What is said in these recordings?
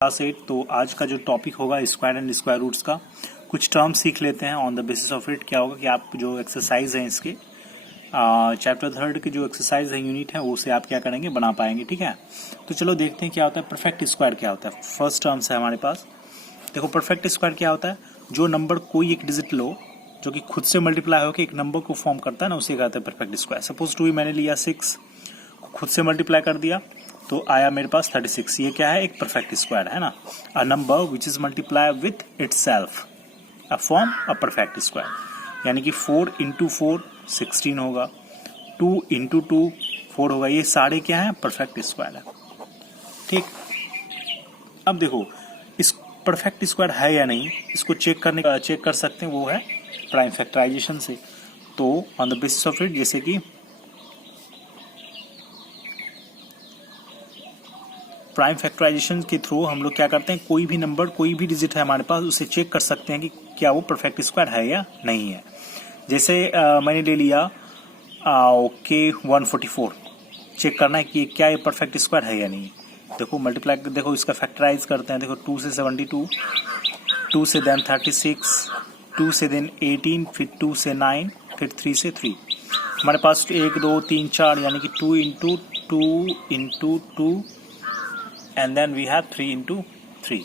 Class 8। तो आज का जो टॉपिक होगा स्क्वायर एंड स्क्वायर रूट्स का कुछ टर्म सीख लेते हैं। On the basis of it क्या होगा कि आप जो एक्सरसाइज हैं इसके चैप्टर 3 की जो एक्सरसाइज है यूनिट है उसे आप क्या करेंगे बना पाएंगे। ठीक है, तो चलो देखते हैं क्या होता है परफेक्ट स्क्वायर क्या होता है। फर्स्ट टर्म्स है हमारे पास। देखो परफेक्ट स्क्वायर क्या होता है, जो नंबर कोई एक डिजिट लो जो कि खुद से मल्टीप्लाई होकर एक नंबर को फॉर्म करता है ना, उसे कहते हैं परफेक्ट स्क्वायर। सपोज टू मैंने लिया 6, खुद से मल्टीप्लाई कर दिया तो आया मेरे पास 36। ये क्या है, एक परफेक्ट स्क्वायर है ना। A number which is multiply with itself a form a perfect square. यानी कि 4 इंटू 4 16 होगा, 2 इंटू 2 4 होगा। ये सारे क्या है, परफेक्ट स्क्वायर है। ठीक, अब देखो इस परफेक्ट स्क्वायर है या नहीं इसको चेक कर सकते हैं, वो है प्राइम फैक्टराइजेशन से। तो on the basis of it, जैसे कि प्राइम फैक्टराइजेशन के थ्रू हम लोग क्या करते हैं, कोई भी नंबर कोई भी डिजिट है हमारे पास उसे चेक कर सकते हैं कि क्या वो परफेक्ट स्क्वायर है या नहीं है। जैसे मैंने ले लिया ओके 144, चेक करना है कि क्या ये परफेक्ट स्क्वायर है या नहीं। देखो मल्टीप्लाई, देखो इसका फैक्टराइज करते हैं। देखो 2 से 72, 2 से देन 36, 2 से देन 18, फिर 2 से 9, फिर 3 से 3। हमारे पास 1 2 3 4 यानी कि 2 into 2 into 2 and then we have 3 into 3।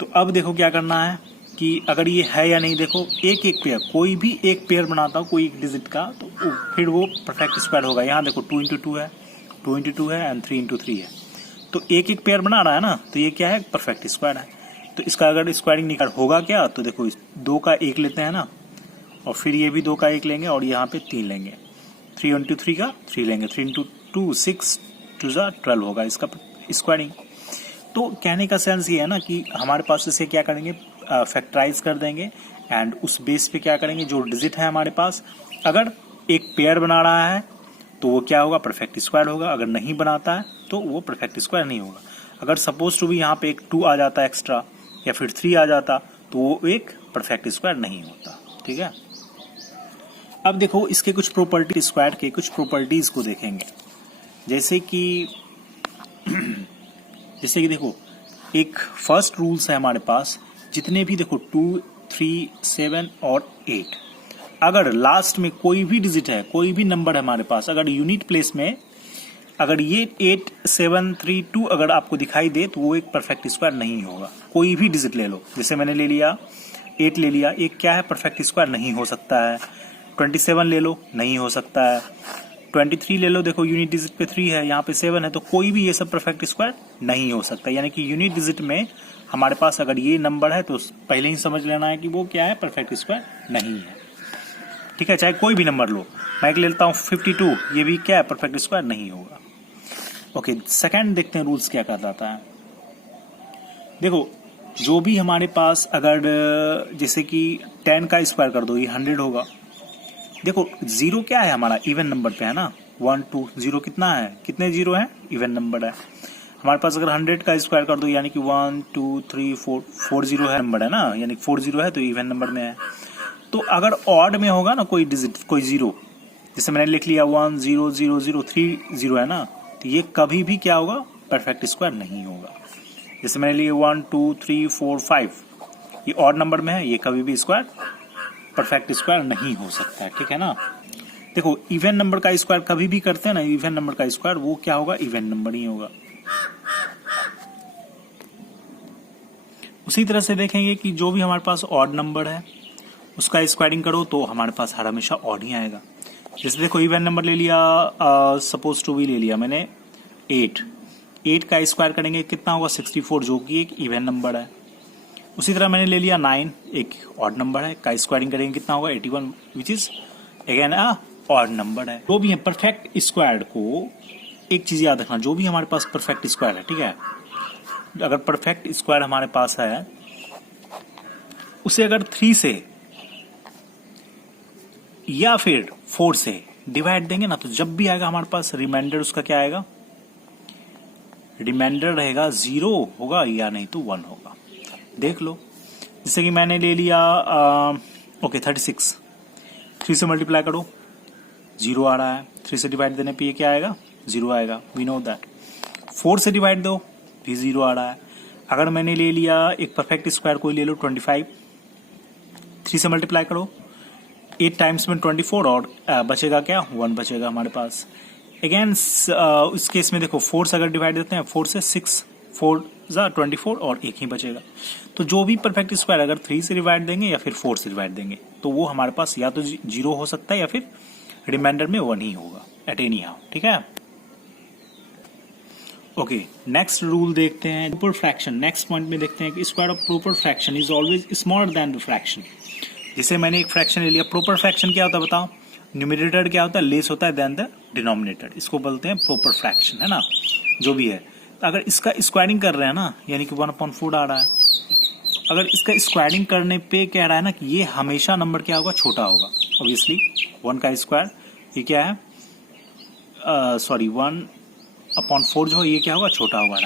तो अब देखो क्या करना है कि अगर ये है या नहीं। देखो एक एक पेयर, कोई भी एक पेयर बनाता हो कोई एक डिजिट का तो फिर वो परफेक्ट स्क्वायर होगा। यहाँ देखो 2 इंटू 2 है, 2 इंटू 2 है एंड 3 इंटू 3 है। तो एक एक पेयर बना रहा है ना, तो ये क्या है, परफेक्ट स्क्वायर है। तो इसका अगर स्क्वायरिंग निकाल होगा क्या, तो देखो 2 का 1 लेते हैं ना, और फिर ये भी 2 का 1 लेंगे और यहाँ पे 3 लेंगे। 3 इंटू 3 का 3 लेंगे, 3 इंटू 2 6 2 12 होगा इसका स्क्वायरिंग। तो कहने का सेंस ये है ना कि हमारे पास इसे क्या करेंगे, फैक्टराइज कर देंगे एंड उस बेस पे क्या करेंगे, जो डिजिट है हमारे पास अगर एक पेयर बना रहा है तो वो क्या होगा, परफेक्ट स्क्वायर होगा। अगर नहीं बनाता है तो वो परफेक्ट स्क्वायर नहीं होगा। अगर सपोज टू भी यहाँ पे एक 2 आ जाता एक्स्ट्रा या फिर 3 आ जाता तो वो एक परफेक्ट स्क्वायर नहीं होता। ठीक है, अब देखो इसके कुछ प्रॉपर्टी, स्क्वायर के कुछ प्रॉपर्टीज को देखेंगे। जैसे कि देखो एक फर्स्ट रूल्स है हमारे पास, जितने भी देखो 2 3 7 और 8, अगर लास्ट में कोई भी डिजिट है, कोई भी नंबर है हमारे पास, अगर यूनिट प्लेस में अगर ये 8 7 3 2 अगर आपको दिखाई दे तो वो एक परफेक्ट स्क्वायर नहीं होगा। कोई भी डिजिट ले लो, जैसे मैंने ले लिया 8 ले लिया, एक क्या है, परफेक्ट स्क्वायर नहीं हो सकता है। 27 ले लो, नहीं हो सकता है। 23 ले लो, देखो यूनिट डिजिट पे 3 है, यहाँ पे 7 है, तो कोई भी ये सब परफेक्ट स्क्वायर नहीं हो सकता। यानी कि यूनिट डिजिट में हमारे पास अगर ये नंबर है तो पहले ही समझ लेना है कि वो क्या है, परफेक्ट स्क्वायर नहीं है। ठीक है, चाहे कोई भी नंबर लो, मैं एक ले लेता हूँ 52, ये भी क्या है, परफेक्ट स्क्वायर नहीं होगा। ओके, सेकेंड देखते हैं रूल्स क्या कर रहा है। देखो जो भी हमारे पास अगर जैसे कि 10 का स्क्वायर कर दो, ये 100 होगा। देखो 0 क्या है, हमारा इवन नंबर पे है ना, 1 2 0 कितना है, कितने 0 है, इवन नंबर है हमारे पास। अगर 100 का स्क्वायर कर दो यानी कि 1 2 3 4 4 0 है नंबर है ना, यानी 4 0 है तो इवन नंबर में है। तो अगर ऑड में होगा ना कोई डिजिट, कोई 0, जैसे मैंने लिख लिया 1 0 0 0 3 0 है ना, तो ये कभी भी क्या होगा, परफेक्ट स्क्वायर नहीं होगा। जैसे मैंने लिया 1 2 3 4 5, ये ऑड नंबर में है, ये कभी भी स्क्वायर परफेक्ट स्क्वायर नहीं हो सकता है। ठीक है ना। देखो इवन नंबर का स्क्वायर कभी भी करते हैं ना, इवन नंबर का स्क्वायर वो क्या होगा, इवन नंबर ही होगा। उसी तरह से देखेंगे कि जो भी हमारे पास ऑड नंबर है उसका स्क्वायरिंग करो तो हमारे पास हर हमेशा ऑड ही आएगा। जैसे देखो इवन नंबर ले लिया, सपोज टू भी ले लिया मैंने 8 का स्क्वायर करेंगे कितना होगा, 64, जो कि एक इवन नंबर है। उसी तरह मैंने ले लिया 9, एक ऑड नंबर है, का स्क्वायरिंग करेंगे कितना होगा, 81, which is again a odd number है। जो भी है परफेक्ट स्क्वायर को एक चीज याद रखना, जो भी हमारे पास परफेक्ट स्क्वायर है, ठीक है, अगर परफेक्ट स्क्वायर हमारे पास है उसे अगर 3 से या फिर 4 से डिवाइड देंगे ना, तो जब भी आएगा हमारे पास रिमाइंडर, उसका क्या आएगा, रिमाइंडर रहेगा 0 होगा या नहीं तो 1 होगा। देख लो जैसे कि मैंने ले लिया ओके 36, 3 से मल्टीप्लाई करो 0 आ रहा है, 3 से डिवाइड देने पे ये क्या आएगा, 0 आएगा, वी नो दैट। 4 से डिवाइड दो भी 0 आ रहा है। अगर मैंने ले लिया एक परफेक्ट स्क्वायर कोई ले लो 25, 3 से मल्टीप्लाई करो, 8 टाइम्स में 24 और बचेगा क्या, 1 बचेगा हमारे पास। अगेन इस केस में देखो 4 से अगर डिवाइड देते हैं 4 से 6, 4 जा 24 और एक ही बचेगा। तो जो भी परफेक्ट स्क्वायर अगर 3 से डिवाइड देंगे या फिर 4 से डिवाइड देंगे तो वो हमारे पास या तो 0 हो सकता है या फिर रिमाइंडर में 1 ही होगा एट एनी हाउ, ठीक है। ओके, नेक्स्ट रूल देखते हैं प्रोपर फ्रैक्शन। नेक्स्ट पॉइंट में देखते हैं कि square of proper fraction is always smaller than the fraction. जैसे मैंने एक फ्रैक्शन ले लिया, प्रोपर फ्रैक्शन क्या होता है बताओ, न्यूमरेटर क्या होता है, लेस होता है देन द डिनोमिनेटर, इसको बोलते हैं प्रोपर फ्रैक्शन, है ना। जो भी है, अगर इसका स्क्वायरिंग कर रहे हैं ना, यानी कि 1/4 आ रहा है, अगर इसका स्क्वायरिंग करने पे कह रहा है ना कि ये हमेशा नंबर क्या होगा, छोटा होगा। ऑब्वियसली 1 का स्क्वायर ये क्या है, 1/4 जो ये क्या होगा, छोटा होगा।